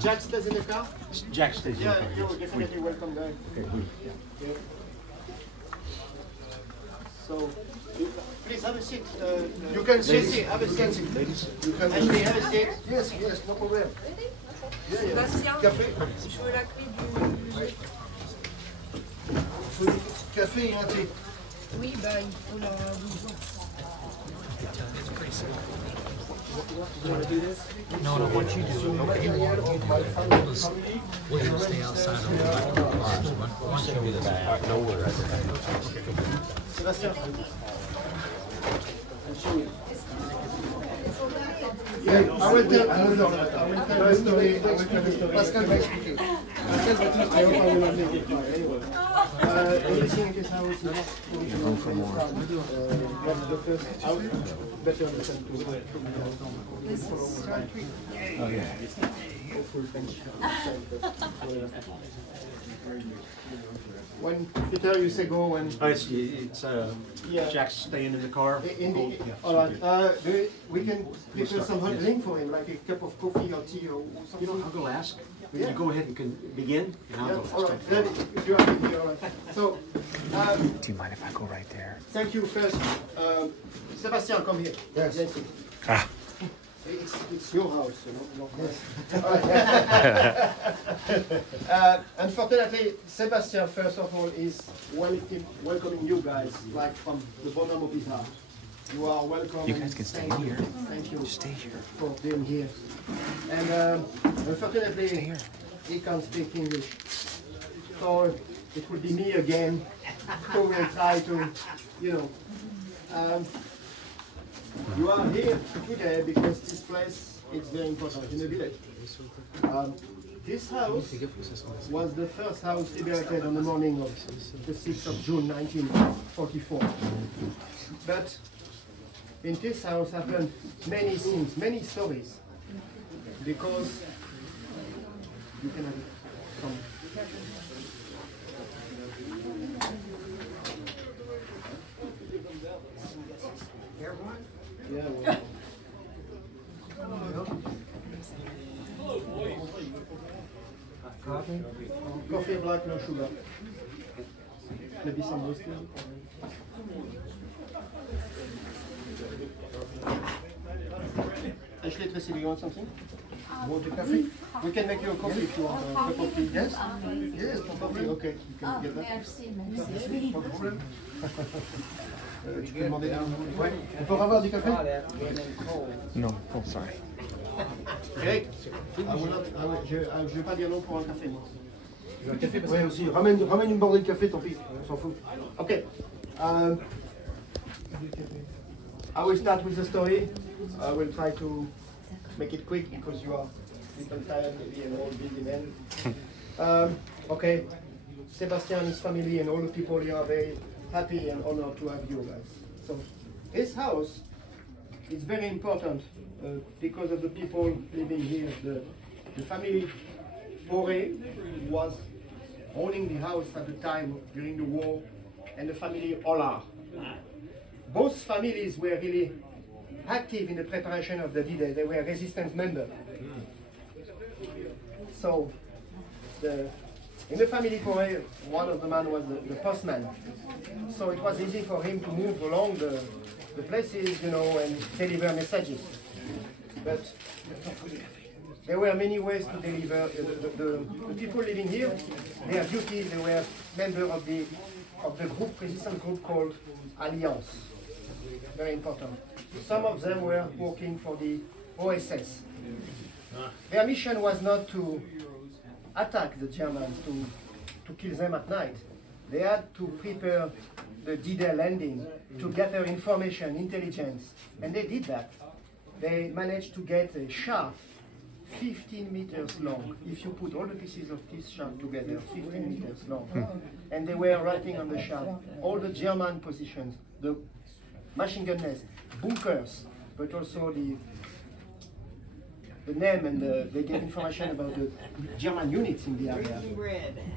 Jack stays in the car? Jack stays in the car. Yeah, you're definitely welcome there. Okay, oui. Yeah. So, please have a seat. You can sit. Have a seat. Ladies. Ashley, have a seat. Yes, no problem. Sébastien, Café. je veux la clé du... Il faut du café et un thé. Oui, bah il faut la bougeon. No, no, what you do, okay, we're gonna stay outside of the bars. Once you do this, Sébastien. Yeah, I will tell a story. Pascal va expliquer. Pascal va tout I hope I will not make it far anyway. Everything in this house is what's the first house? Better understand to Oh, yeah. When Peter, you say go when Oh, it's yeah. Jack's staying in the car. In the, all right. We can prepare some hot drink for him, like a cup of coffee or tea or You something. know, I'll go ask. Yeah. You go ahead and can begin, and I'll Yeah, go all ask. right. Then if you are here, all right. So, Do you mind if I go right there? thank you first. Sebastian, come here. Yes. Ah. It's your house, you know. Not mine. Unfortunately, Sebastian, first of all, is welcoming you guys, like from the bottom of his heart. You are welcome. You guys can stay Thank you. here. Thank you. Just stay here. For being here. And unfortunately, Stay here. he can't speak English. So it will be me again who will try to, you know. You are here today because this place is very important in the village. This house was the first house liberated on the morning of the 6th of June 1944. But in this house happened many things, many stories. Because you can have it from yeah, well. Coffee, black, no sugar. Maybe some whiskey. Ashley, Tracy, do you want something? Want a coffee? We can make you a coffee if you want a cup of tea. Yes? Yes, coffee. Okay, you can get that. Merci, merci. Pas de problème. Tu peux demander ouais. On peut avoir du café? No. Oh, sorry. Eric, je vais pas dire non pour un café, moi. Un café, ouais, aussi. Ramène une bordée de café, tant pis. On s'en fout. Okay. I will start with the story. I will try to make it quick because you are a little tired, maybe an old busy man. Okay. Sebastian and his family and all the people here are very happy and honored to have you guys. So this house is very important because of the people living here. The family Boré was owning the house at the time during the war, and the family Olar. Both families were really active in the preparation of the D-Day. They were resistance members. So in the family Boré, one of the men was the postman. So it was easy for him to move along the places, you know, and deliver messages. But there were many ways to deliver. The people living here, their duties, they were members of the group, resistance group called Alliance. Very important. Some of them were working for the OSS. Their mission was not to attack the Germans, to kill them at night. They had to prepare the D-Day landing, to gather information, intelligence, and they did that. They managed to get a shaft 15 meters long. If you put all the pieces of this shaft together, 15 meters long. And they were writing on the shaft all the German positions, the machine gun nests, bunkers, but also the name, and they get information about the German units in the area.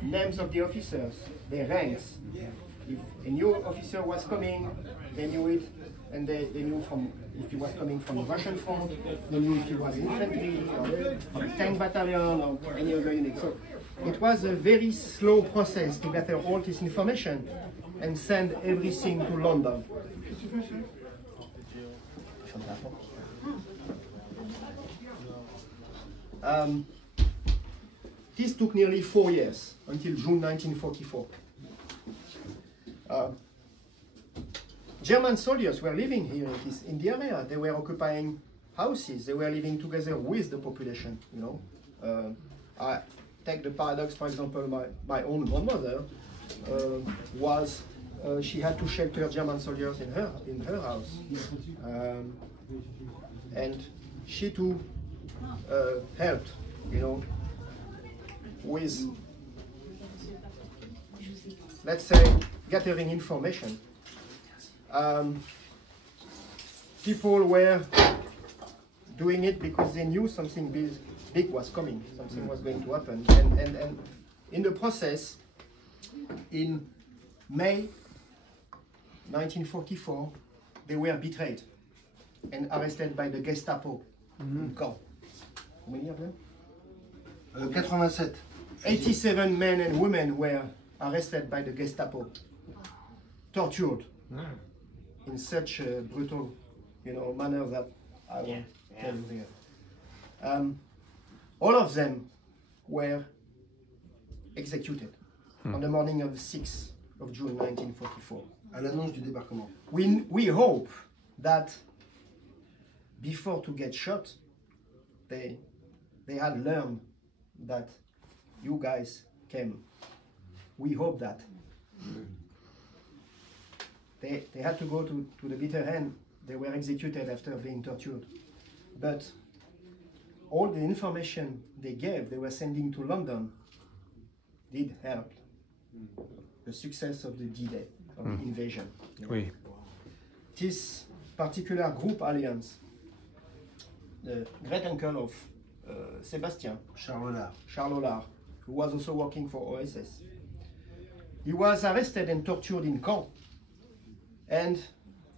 Names of the officers, their ranks. If a new officer was coming, they knew it, and they knew from if he was coming from the Russian front, they knew if he was infantry or tank battalion or any other unit. So it was a very slow process to gather all this information and send everything to London. This took nearly 4 years, until June 1944. German soldiers were living here in the area. They were occupying houses. They were living together with the population. You know, I take the paradox, for example, my own grandmother she had to shelter German soldiers in her house, and she too helped, you know, with, let's say, gathering information. People were doing it because they knew something big was coming, something was going to happen. And in the process, in May 1944, they were betrayed and arrested by the Gestapo in Caen. How many of them? 87. 87 men and women were arrested by the Gestapo, tortured in such a brutal, you know, manner that I won't tell you here. All of them were executed on the morning of the 6th of June 1944. À l'annonce du débarquement. We hope that before to get shot, they had learned that you guys came. We hope that. They had to go to the bitter end. They were executed after being tortured. But all the information they gave, they were sending to London, did help the success of the D-Day, of the invasion. Oui. This particular group alliance, the great uncle of Sébastien, Charles Hollard, who was also working for OSS, he was arrested and tortured in Caen. And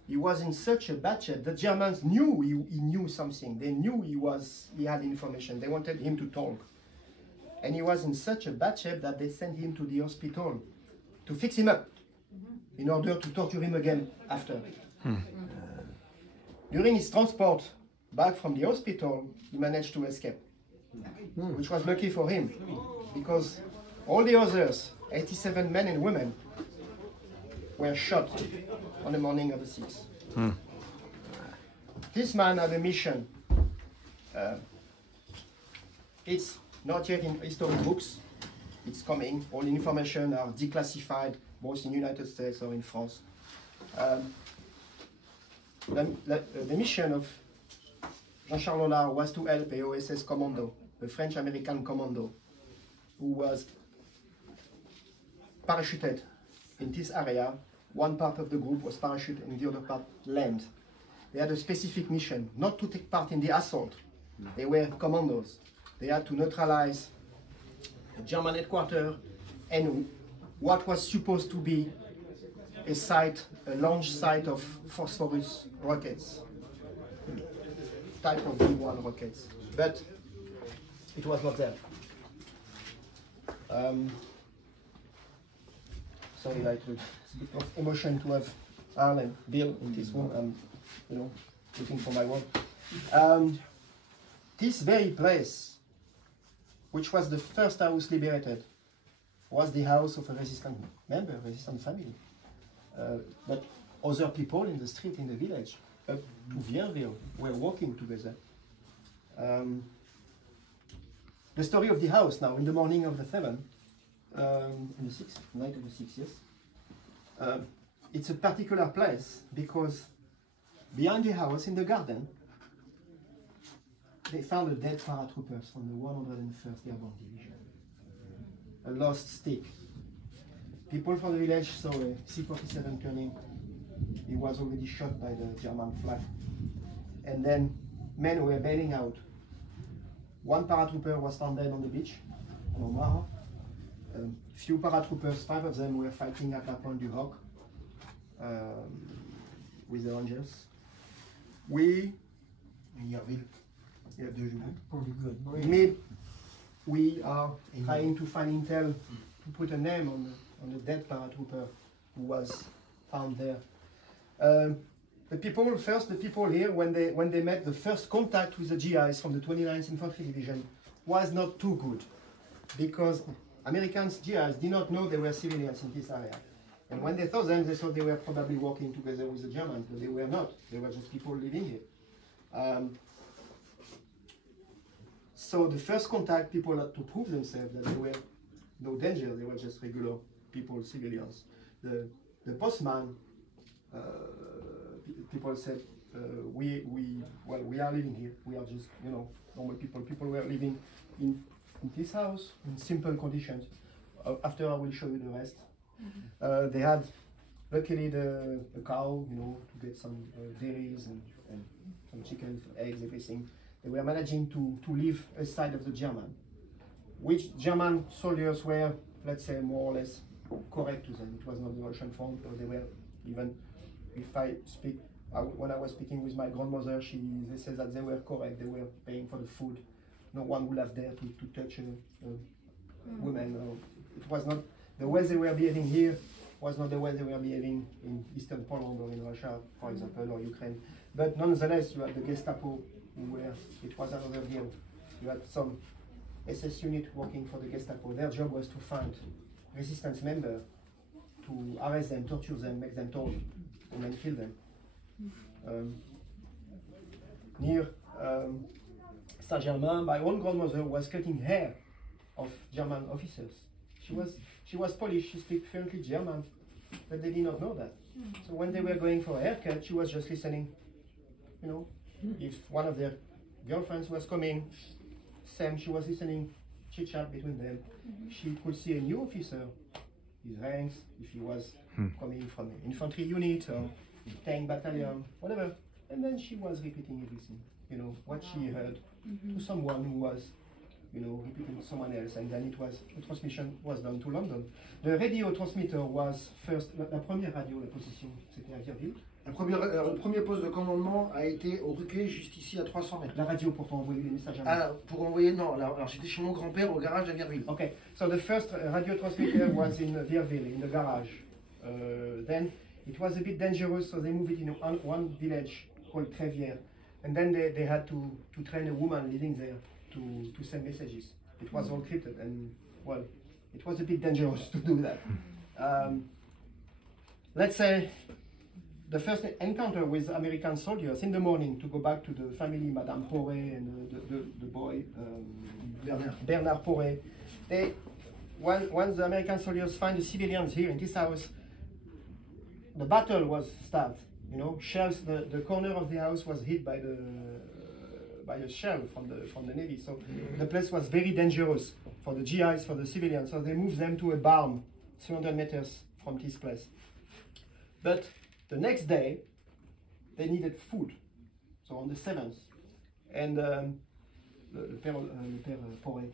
he was in such a bad shape. The Germans knew he knew something. They knew he had information. They wanted him to talk. And he was in such a bad shape that they sent him to the hospital to fix him up in order to torture him again after. During his transport back from the hospital, he managed to escape, which was lucky for him, because all the others, 87 men and women, were shot on the morning of the 6th. This man had a mission. It's not yet in history books. It's coming. All the information are declassified, both in the United States or in France. The mission of Jean-Charles Hollard was to help a OSS commando, a French-American commando, who was parachuted in this area. One part of the group was parachuted and the other part land. They had a specific mission, not to take part in the assault. They were commandos. They had to neutralize the German headquarters and what was supposed to be a launch site of phosphorus rockets, type of V1 rockets, but it was not there. Sorry, like it's a bit of emotion to have Al and Bill in this room. I'm, you know, looking for my word. This very place, which was the first house liberated, was the house of a resistant member, a resistant family. But other people in the street, in the village, up to Vienville, were walking together. The story of the house now, in the morning of the 7th, in the 6th, night of the 6th, yes. It's a particular place because behind the house, in the garden, they found a dead paratroopers from the 101st Airborne Division. A lost stick. People from the village saw a C-47 turning. He was already shot by the German flag. And then men were bailing out. One paratrooper was found dead on the beach, on Omaha. Few paratroopers, 5 of them, were fighting at La Pointe du Roc. with the Rangers. We Yerville. Yeah. Pretty good. we are trying to find intel to put a name on the dead paratrooper who was found there. The people here, when they met the first contact with the GIs from the 29th Infantry Division, was not too good, because Americans GIs did not know they were civilians in this area. And when they saw them, they thought they were probably working together with the Germans, but they were not. They were just people living here. So the first contact, people had to prove themselves that they were no danger. They were just regular people, civilians. The postman, people said, we are living here. We are just, normal people. People were living in this house in simple conditions. After I will show you the rest. They had, luckily, a cow, to get some dairies and some chickens, eggs, everything. They were managing to live aside of the German, which German soldiers were, let's say, more or less correct to them. It was not the Russian front, but they were even, if I speak, when I was speaking with my grandmother, they said that they were correct. They were paying for the food. No one would have dared to touch a woman. It was not, the way they were behaving here was not the way they were behaving in Eastern Poland or in Russia, for example, or Ukraine. But nonetheless, you had the Gestapo, where it was another deal. You had some SS unit working for the Gestapo. Their job was to find resistance members, to arrest them, torture them, make them talk, and then kill them. Near Saint-Germain, my own grandmother was cutting hair of German officers. She was Polish, she speaks fluently German, but they did not know that. So when they were going for a haircut, she was just listening. If one of their girlfriends was coming, she was listening, chit-chat between them. She could see a new officer, his ranks, if he was coming from an infantry unit or tank battalion, whatever. And then she was repeating everything, what she heard to someone who was, repeating to someone else. And then the transmission was done to London. The radio transmitter was first, la première radio, la position, c'était à Vierville. Le premier poste de commandement a été au Ruquet, juste ici à 300 mètres. La radio pour envoyer les messages à Ah, pour envoyer, non. Alors j'étais chez mon grand-père au garage de Vierville. Okay, so the first radio transmitter was in Vierville, in the garage. Then it was a bit dangerous, so they moved it in one village called Trévière. And then they had to train a woman living there to send messages. It was all crypted, and well, it was a bit dangerous to do that. Let's say the first encounter with American soldiers in the morning, to go back to the family, Madame Poré and the boy, Bernard Poré. Once the American soldiers find the civilians here in this house, the battle was started. Shells, the corner of the house was hit by a shell from the Navy. So the place was very dangerous for the GIs, for the civilians. So they moved them to a barn 300 meters from this place. But the next day, they needed food. So on the 7th. And le père Poré,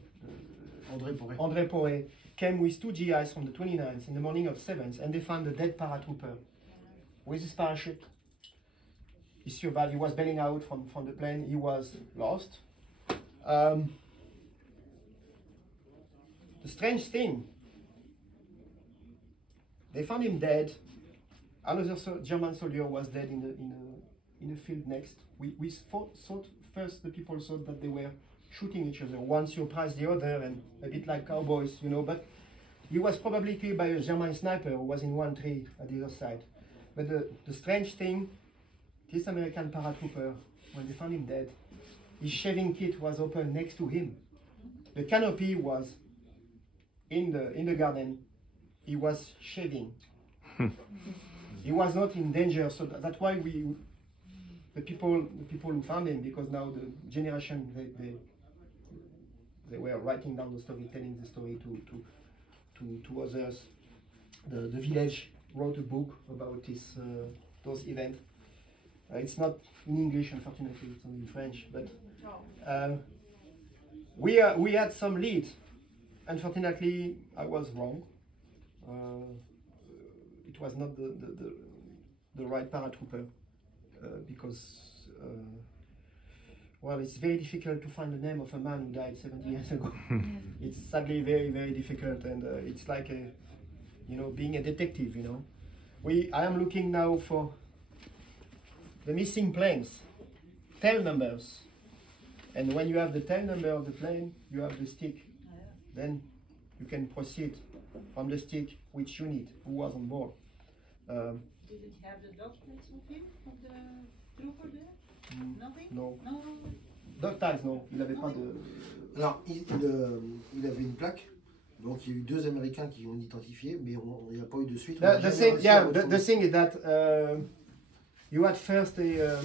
André Poré, came with 2 GIs from the 29th in the morning of 7th, and they found a dead paratrooper with his parachute. He survived. He was bailing out from the plane. He was lost. The strange thing, they found him dead. Another German soldier was dead in a field next. We thought first, the people thought that they were shooting each other. One surprised the other, and a bit like cowboys, but he was probably killed by a German sniper who was in one tree at the other side. But the strange thing, this American paratrooper, when they found him dead, his shaving kit was open next to him. The canopy was in the garden. He was shaving. He was not in danger, so that's why the people who found him, because now the generation they were writing down the story, telling the story to others. The village wrote a book about those events. It's not in English, unfortunately, it's only in French. But we had some lead. Unfortunately, I was wrong. It was not the right paratrooper. because well, it's very difficult to find the name of a man who died 70 years ago. It's sadly very, very difficult, and it's like a, you know, being a detective. You know, I am looking now for the missing planes, tail numbers, and when you have the tail number of the plane, you have the stick. Then you can proceed from the stick which unit, who was on board. Did it have the dog plates with him, of the trooper there? Nothing? No. No. Dog tags, non, il n'avait pas de... Alors, il avait une plaque, donc il y a eu 2 Américains qui l'ont identifié, mais il n'y a pas eu de suite. The thing is that you had first a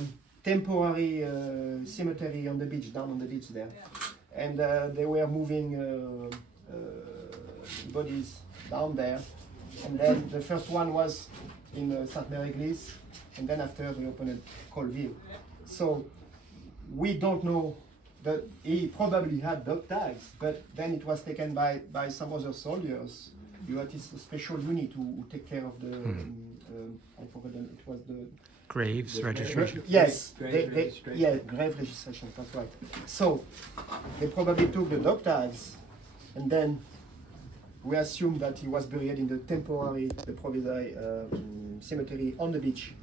temporary cemetery on the beach, down on the beach there, and they were moving bodies down there, and then the first one was in Sainte-Mère-Église, and then after they opened Colville. So we don't know that he probably had dog tags, but then it was taken by some other soldiers. You had this special unit who take care of the, I forgot, it was the... Graves registration. Yes, yeah, grave registration, that's right. So they probably took the dog tags, and then we assume that he was buried in the temporary, the provisory cemetery on the beach.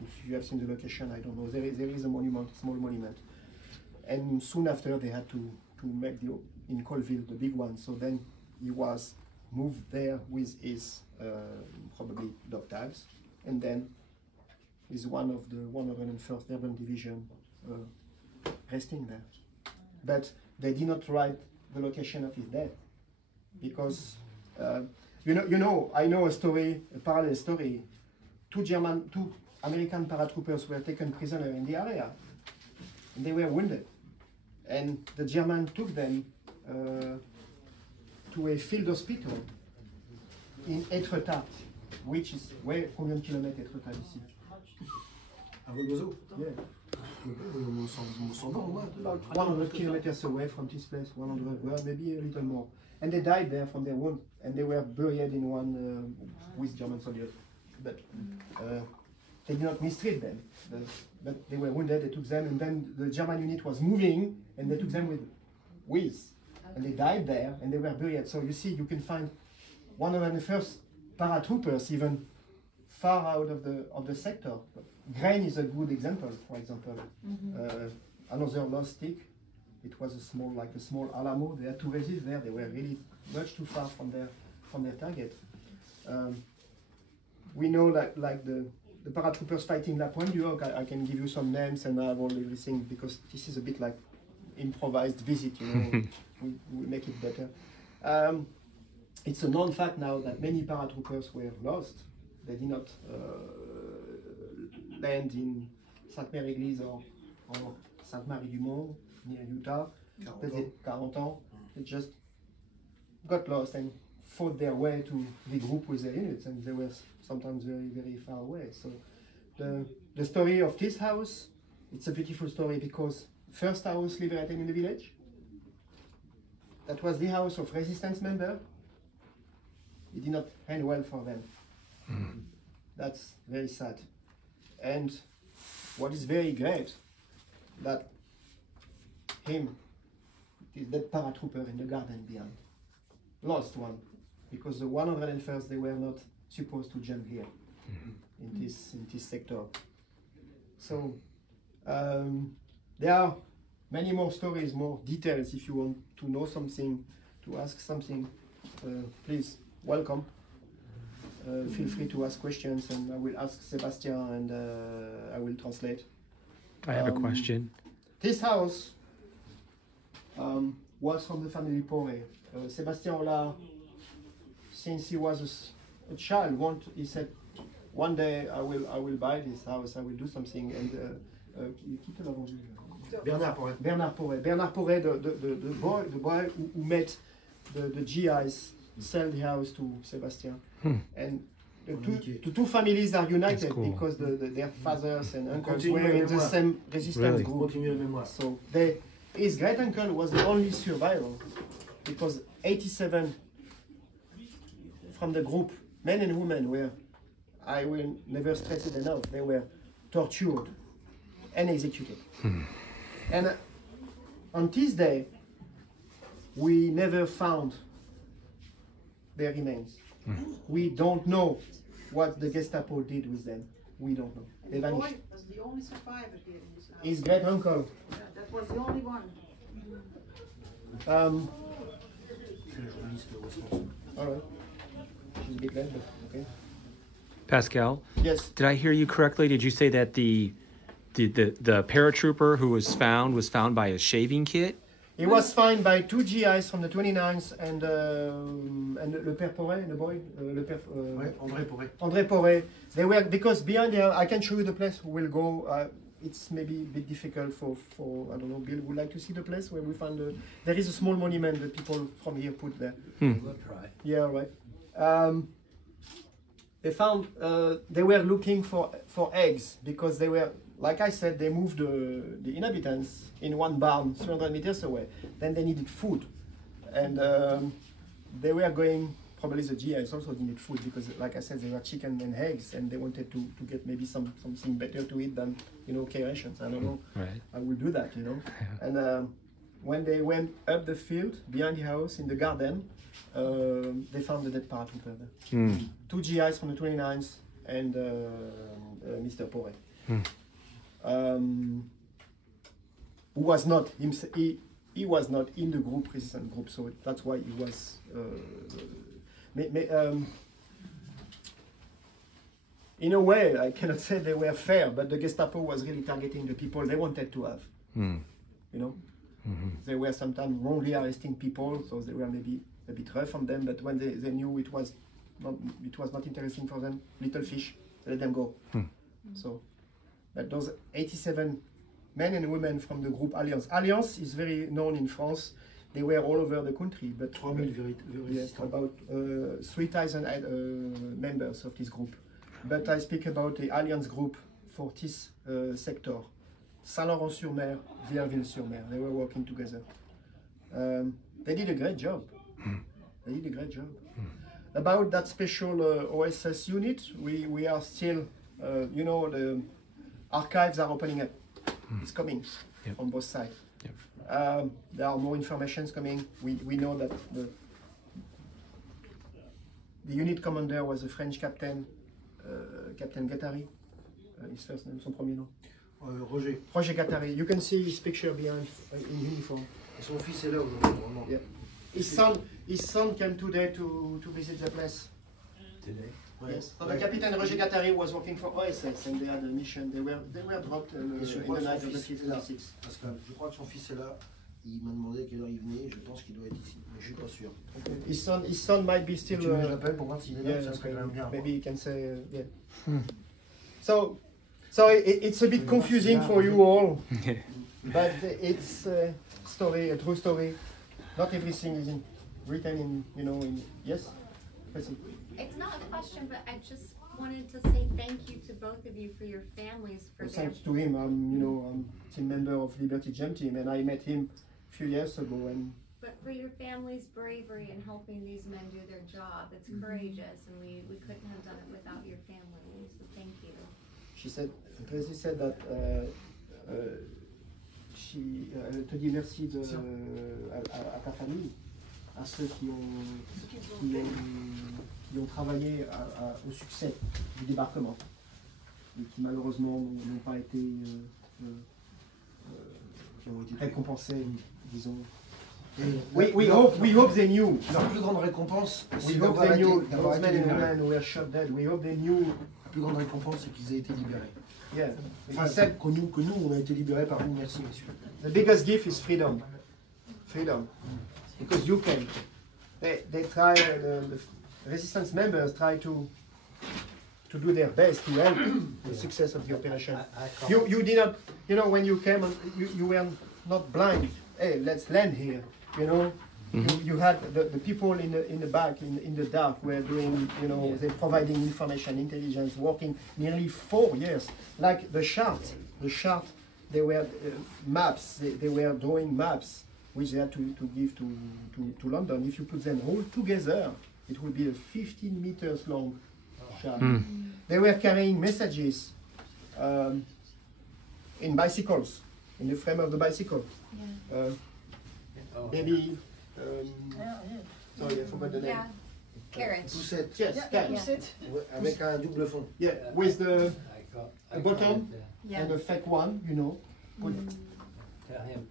If you have seen the location, I don't know. There is a monument, a small monument. And soon after, they had to make in Colville, the big one. So then he was moved there with his probably dog tags. And then is one of the 101st Urban Division resting there. But they did not write the location of his death because, you know, I know a story, a parallel story. Two American paratroopers were taken prisoner in the area, and they were wounded. And the Germans took them to a field hospital in Etretat, which is combien de kilomètres Etretat ici? À Volgozo? Yeah. About 100 kilometers away from this place, 100, well, maybe a little more. And they died there from their wound, and they were buried in one with German soldiers. But they did not mistreat them, but they were wounded, they took them, and then the German unit was moving, and they took them with, and they died there, and they were buried. So you see, you can find one of the first paratroopers even far out of the sector. Grain is a good example, for example. Another lost stick, it was a small Alamo, they had to resist there, they were really much too far from their target. We know that like the paratroopers fighting La Pointe du Hoc, I can give you some names and I have all everything because this is a bit like improvised visit, you know, we make it better. It's a known fact now that many paratroopers were lost. They did not land in Sainte-Mère-Église or Sainte-Marie-du-Mont near Utah. 40 ans. They just got lost and fought their way to regroup with their units, and they were sometimes very, very far away. So the story of this house, it's a beautiful story because first house liberated in the village, that was the house of resistance member. It did not end well for them. That's very sad. And what is very great, that him, that paratrooper in the garden behind, lost one, because the 101st, they were not supposed to jump here in this sector. So there are many more stories, more details. If you want to know something, to ask something, please welcome. Feel free to ask questions, and I will ask Sébastien, and I will translate. I have a question. This house was from the family Poré. Sébastien Ola, since he was a child, he said, one day I will buy this house, I will do something. And qui te l'a vendu? Bernard Poré. Bernard Poré. Bernard Poré, the boy who met the GIs, sell the house to Sébastien. And the two families are united because their fathers and uncles were in the same resistance group. So his great uncle was the only survivor because 87 from the group, men and women, were, I will never stress it enough, they were tortured and executed. And on this day, we never found their remains. We don't know what the Gestapo did with them. We don't know. They The boy vanished. was the only survivor here in this house. His great uncle. Yeah, that was the only one. All right. She's a bit late, but okay. Pascal, Yes. did I hear you correctly? Did you say that the paratrooper who was found by a shaving kit? He was found by 2 GIs from the 29th and Le Père Poré, the boy, Le Père, Ouais, André Poré. André Poré. They were, because behind there, I can show you the place. We'll go. It's maybe a bit difficult for I don't know. Bill would like to see the place where we found there is a small monument that people from here put there. We'll try. Yeah, right. They found they were looking for eggs because they were, like I said, they moved the inhabitants in one barn 300 meters away. Then they needed food, and they were going. Probably the GIs also needed food because, like I said, they were chicken and eggs, and they wanted to get maybe something better to eat than K rations. I don't know. Right. I will do that, And when they went up the field behind the house in the garden, they found the dead paratrooper there. 2 GIs from the 29th and Mr. Poré. Who was not he was not in the group, resistance group, so that's why he was. In a way, I cannot say they were fair, but the Gestapo was really targeting the people they wanted to have. They were sometimes wrongly arresting people, so they were maybe a bit rough on them. But when they knew it was not interesting for them, little fish, they let them go. So, but those 87 men and women from the group Alliance. Alliance is very known in France. They were all over the country, but 3000 yes, about 3,000 members of this group. But I speak about the Alliance group for this sector. Saint-Laurent-sur-Mer, Vierville-sur-Mer. They were working together. They did a great job. They did a great job. About that special OSS unit, we are still, the archives are opening up. It's coming on both sides. There are more information coming. We know that the unit commander was a French captain, Captain Gattari. His first name, son premier nom. Roger. Roger Gattari. You can see his picture behind in uniform. Son fils est là aujourd'hui, vraiment. Yeah. His son came today to visit the place. Today? Yes. So the Captain Roger Gattari was working for OSS and they had a mission. They were dropped in the night of the 56. Pascal, je crois que son fils est là. Il m'a demandé à quelle heure il venait. Je pense qu'il doit être ici, mais je suis pas sûr. Okay. His son might be still. Tu veux que je l'appelle pour voir s'il est là? Yeah, Ça serait quand même bien. maybe you can say yeah. So it's a bit confusing for you all, but it's a story, a true story. Not everything is written in yes. Let's see. It's not a question, but I just wanted to say thank you to both of you for your families for their. Thanks to him, I'm team member of Liberty Jump Team, and I met him a few years ago. And But for your family's bravery in helping these men do their job, it's courageous, and we couldn't have done it without your family. So thank you. she said, Tracy said that elle te dit merci à ta famille, à ceux qui ont travaillé au succès du débarquement et qui malheureusement n'ont pas été récompensés, disons. We hope they knew. La plus grande récompense, c'est We hope they knew d'avoir those été men and libérés. women who were shot dead. We hope they knew. La plus grande récompense, c'est qu'ils aient été libérés. Yeah. Enfin, He said que nous, on a été libérés par vous. Merci, monsieur. the biggest gift is freedom. Freedom. Because you came. They try, the resistance members try to do their best to help the success of the operation. You did not, when you came, you were not blind. Hey, let's land here, You had the people in the back, in the dark, were doing, they're providing information, intelligence, working nearly 4 years. Like the chart, they were maps, they were drawing maps, which they had to give to London. If you put them all together, it would be a 15 meters long chart. They were carrying messages. in bicycles, in the frame of the bicycle. Maybe, sorry, I forgot the name. Yeah, carrots. Poussette. Yes, carrots. Poussette. Ouais, avec un double fond. Yeah, with the I bottom Yeah. and a fake one, you know. Put Tell him,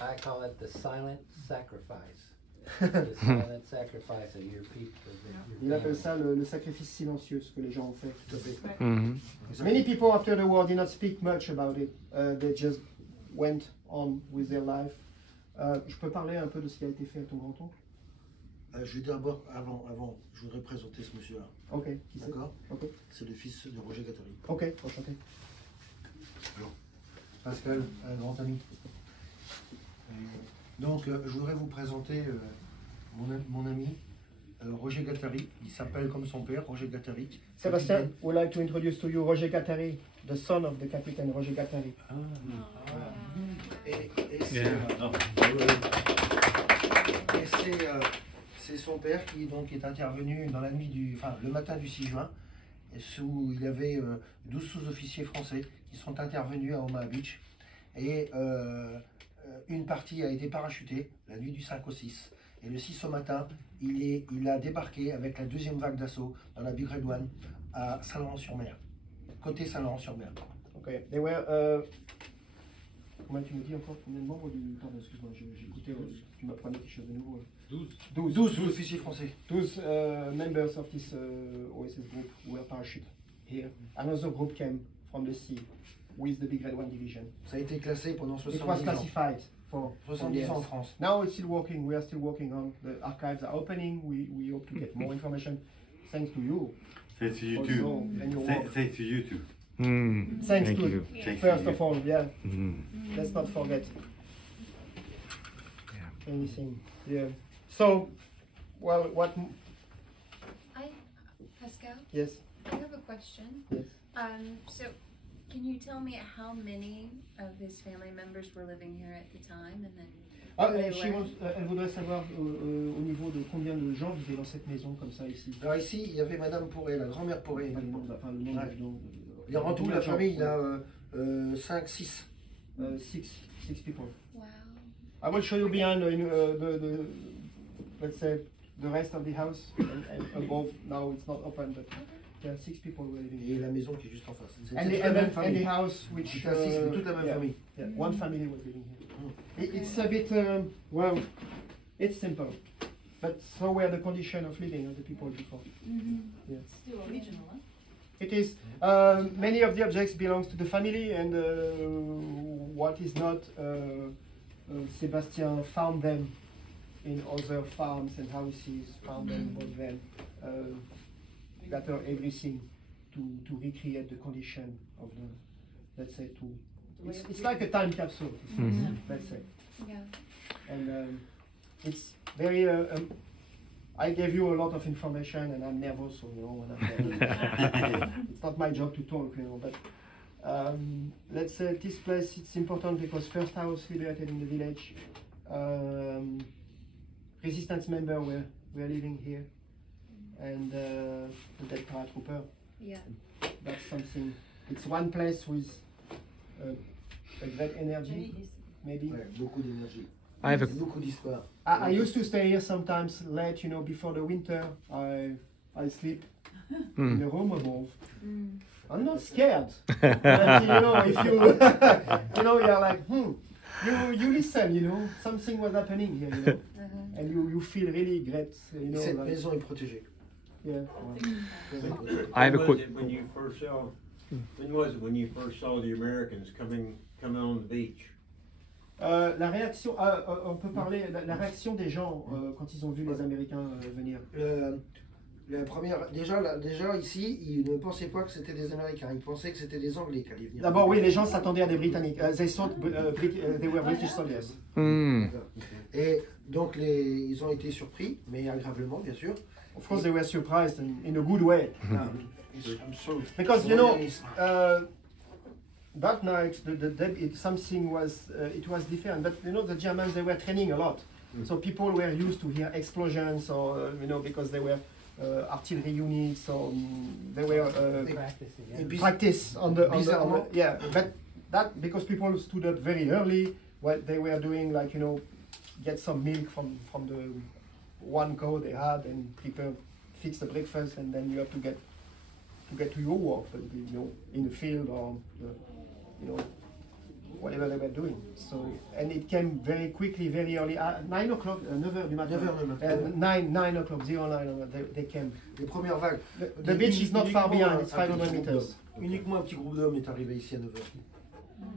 I call it the silent sacrifice. The silent sacrifice of your people. Il appelle ça le sacrifice silencieux, ce que les gens ont fait. Tout à fait. Mhm. Many people after the war did not speak much about it. They just went on with their life. Je peux parler un peu de ce qui a été fait à ton grand-oncle? Je vais d'abord, avant, je voudrais présenter ce monsieur-là. Ok, qui c'est? D'accord? Ok, C'est le fils de Roger Gattari. ok, enchanté. Pascal, un grand ami. Donc, je voudrais vous présenter mon ami Roger Gattari. Il s'appelle comme son père, Roger Gattari. Sébastien, would like to introduce to you Roger Gattari, the son of the Captain Roger Gattari. Et c'est son père qui donc est intervenu dans la nuit le matin du 6 juin, où il y avait 12 sous-officiers français qui sont intervenus à Omaha Beach. Et une partie a été parachutée la nuit du 5 au 6. Et le 6 au matin, il a débarqué avec la deuxième vague d'assaut dans la Big Red One à Saint-Laurent-sur-Mer, côté Saint-Laurent-sur-Mer. Ok, they were. Comment tu me dis encore combien de membres du. Pardon, excuse-moi, j'écoutais, tu m'apprenais quelque chose de nouveau. 12 sous-officiers français. 12 members of this OSS group were parachuted here. Another group came from the sea with the Big Red One division. Ça a été classé pendant It was 70 ans. classified for 70 ans en France. Now it's still working. We are still working on. The archives are opening. We hope to get more information. Thanks to you. Thanks to you Also, too. and your work. Thanks to you too. Mm. Thanks Thank to you. Thanks first to of all, yeah. Mm. Let's not forget Yeah. anything. Yeah. So, well, what? Pascal, Yes. I have a question. Yes. So, can you tell me how many of his family members were living here at the time, and then? Elle voudrait savoir au niveau de combien de gens vivaient dans cette maison comme ça ici. Alors ici, il y avait Madame Poré, la grand-mère Poré. Enfin, le nombre Ouais. de- Et en tout, combien la de gens? famille, il y a 5, 6. Six people. Wow. I will show you behind the let's say the rest of the house and above. Now it's not open, but there are 6 people who are living Et here. la maison qui est juste en face. C'était And toute the, la and, même then, and the famille. house which C'était assis, c'était toute la même yeah, famille. yeah, one family was living here. It's a bit well, it's simple, but so were the condition of living of the people before. Yeah. Still original, huh? It is. Many of the objects belongs to the family, and what is not, Sebastian found them in other farms and houses, found them, bought them, gather everything to recreate the condition of the, let's say, it's like a time capsule, let's say. Yeah. And it's very, I gave you a lot of information and I'm nervous, so, you know, when I'm it's not my job to talk, you know, but let's say this place, it's important because first house liberated in the village, resistance member were living here, and the dead paratrooper. Yeah. That's something, it's one place with a great energy, maybe. Ouais, beaucoup d'énergie. I have a Beaucoup d'histoire. I used to stay here sometimes late, you know, before the winter. I sleep in the room above. I'm not scared. But, you know, if you, you know, you're like, you listen, you know, something was happening here, you know, and you feel really great, you know. Cette like, maison est protégée. yeah. I have a When was quick. it when you first saw? When was it when you first saw the Americans coming on the beach? La réaction, on peut parler, la réaction des gens quand ils ont vu les Américains venir. La première, déjà ici, ils ne pensaient pas que c'était des Américains, ils pensaient que c'était des Anglais qui allaient venir. D'abord, oui, les gens s'attendaient à des Britanniques. They thought they were British soldiers. Mm. Et donc ils ont été surpris, mais agréablement bien sûr. Of course, they were surprised in a good way. I'm sorry. Because, you know, that night, something was, it was different. But, you know, the Germans, they were training a lot. So people were used to hear explosions or, you know, because they were artillery units or they were Practice again. practice on the, Bizarrement. yeah. But that because people stood up very early, what they were doing, like, you know, get some milk from the one cow they had and prepare, fix the breakfast, and then you have to get to your work, you know, in the field or you know, whatever they were doing. So, and it came very quickly, very early, 9 o'clock, 9h du matin. 9 o'clock, 09, they came. Les premières vagues. The beach is not far behind, it's 500 meters. Uniquement un petit groupe d'hommes est arrivé ici à 9h.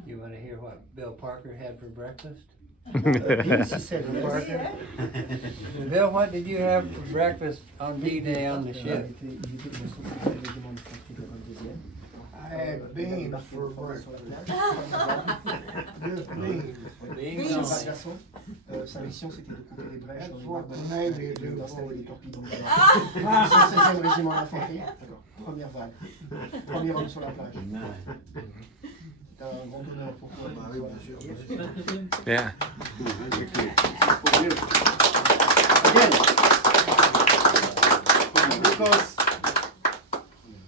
You want to hear what Bill Parker had for breakfast? Beans, he said, Bill yes. Parker? Bill, what did you have for breakfast on D-Day on the ship? I had beans for breakfast. Just beans. Beans. Sa mission, c'était de couper les brèches That's dans what les the barbares Navy et do d'installer for des you. torpilles dans les barbares. C'est le 16e régiment d'infanterie. Première vague. Premier homme sur la plage. C'est un grand honneur pour toi. Bah oui, bien sûr. Yeah. Again, because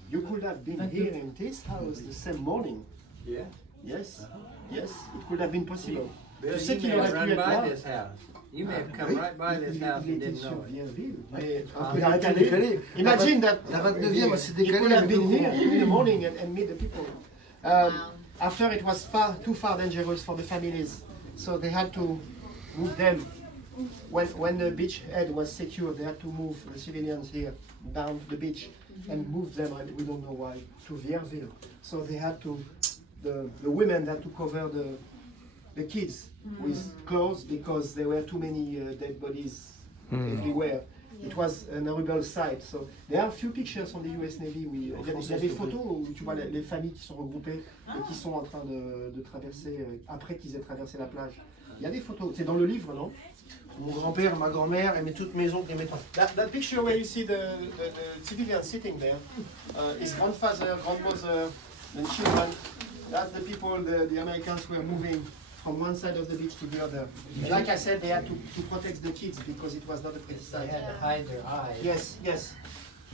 you could have been here in this house the same morning. Yeah. Yes, yes, it could have been possible. Bill, Tu sais you qu'il may aurait have pu run être by là. this house. You may have come right by this house Il and était didn't sur know it. Vierville, mais Ah, il a il a décalé. décalé. Imagine that La 29e, c'est he décalé could have avec been le here courant. in the morning and meet the people. After it was too far dangerous for the families, so they had to move them. When the beach head was secure, they had to move the civilians here down to the beach and move them, and we don't know why, to Vierville. So they had to, the women had to cover the kids with clothes because there were too many dead bodies everywhere. It was an horrible sight. So there are a few pictures from the US Navy. Il y a des photos où tu vois les familles qui sont regroupées et qui sont en train de traverser, après qu'ils aient traversé la plage. Il y a des photos. C'est dans le livre, non? Mon grand-père, ma grand-mère et toute maison et mes parents. That picture where you see the civilians sitting there, his grandfather, grandmother, and children, that's the people, the Americans were moving from one side of the beach to the other. And like I said, they had to protect the kids because it was not a pretty They sight. had to hide their eyes. Yes, yes.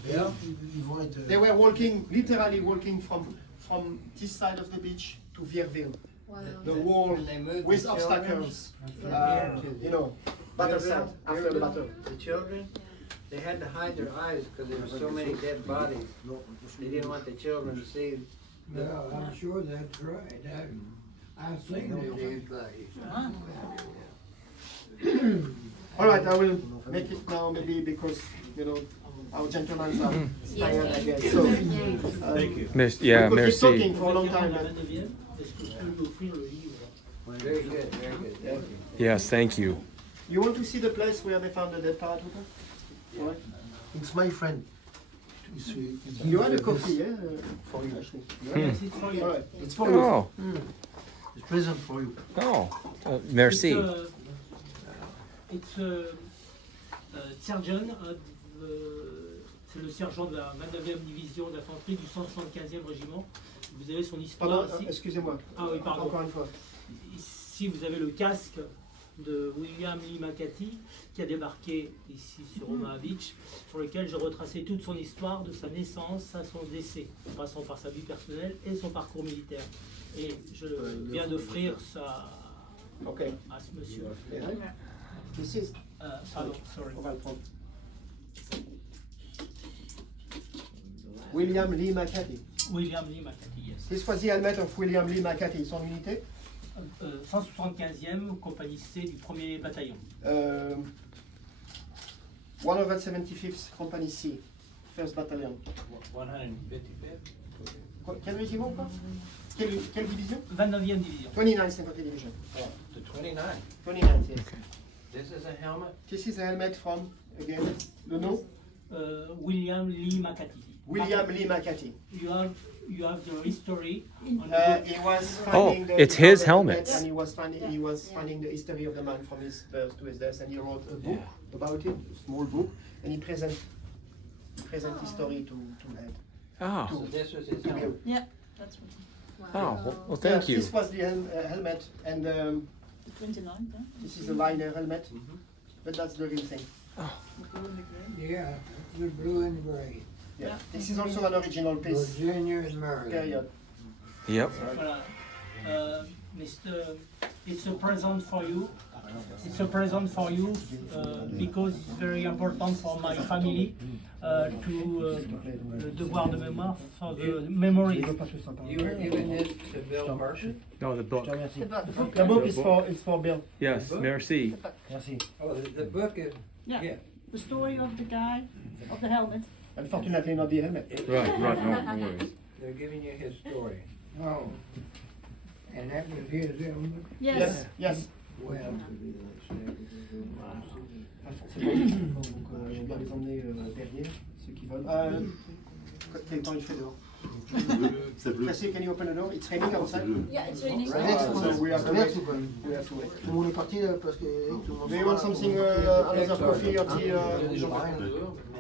Bill, ils vont être. They were walking, literally walking from this side of the beach to Vierville. Wow. The wall And they moved with the children obstacles, from here to the- you know, battle site, after the battle. The children, they had to hide their eyes because there were so many dead bodies. They didn't want the children to see Well, I'm sure that's right. I've seen the the dead bodies. All right, I will make it now maybe because, you know, our gentlemen are tired, I guess. So, Thank you. Yeah, we could keep talking merci. for a long time. But Est-ce que tu peux lui offrir le livre? Very good, very good. Thank you. Yes, thank you. you want to see the place where they found the dead paratrooper? All right. It's my friend. You had a coffee, yeah, for you actually. Yes, it's for you. All right, it's for you. Oh, It's present for you. oh, merci. It's sergeant, c'est le sergent de la 29e division d'infanterie du 175e régiment. Vous avez son histoire Pardon, ici. excusez-moi. Ah oui, pardon. Encore une fois. Ici, vous avez le casque de William Lee McCarthy qui a débarqué ici sur Omaha Beach, sur lequel je retraçais toute son histoire de sa naissance à son décès, en passant par sa vie personnelle et son parcours militaire. Et je viens d'offrir ça Okay. à ce monsieur. This is. Pardon, sorry. On va le prendre. William Lee McCarthy. William Lee McCarthy, yes. This was the helmet of William Lee McCarthy, son unité. 175e compagnie C du 1er bataillon. 175th Company C, 1st Battalion. 155th? Quel régiment quoi? Quelle division? 29e division. 29th Infantry Division. The 29. 29th, yes. This is a helmet? This is a helmet from, again, le nom? William Lee McCarthy. William Lee McCarthy. You have the history on the book. He was Oh, finding it's his helmet, helmet. and he was finding the history of the man from his birth to his death, and he wrote a book about it, a small book, and he present history to Ed. Oh, So this was his To helmet? you. Yeah, that's what. oh, well, thank you. This was the helmet, and 29, huh? this is a liner helmet, but that's the real thing. Yeah, the blue and gray. Yeah. This is also an original piece. Virginia and Maryland. Period. Yep. Voilà. Mr. It's a present for you. It's a present for you because it's very important for my family to le devoir de mémoire for the memories. You were given this to Bill Murphy? No, the book. The book is for Bill. Yes, merci. Merci. Oh, the book is, yeah. The story of the guy, of the helmet. Unfortunately, not the helmet. Right, no worries. They're giving you his story. Oh. And that was his helmet? Yes. Yes. Well. Je dois les emmener derrière, ceux qui veulent. Quel temps il fait dehors? Tracy, can you open the door? It's raining outside. Yeah, it's raining. So we have to wait. We have to wait. Tout le monde est parti là parce que tout le monde. Do you want something, another coffee or tea?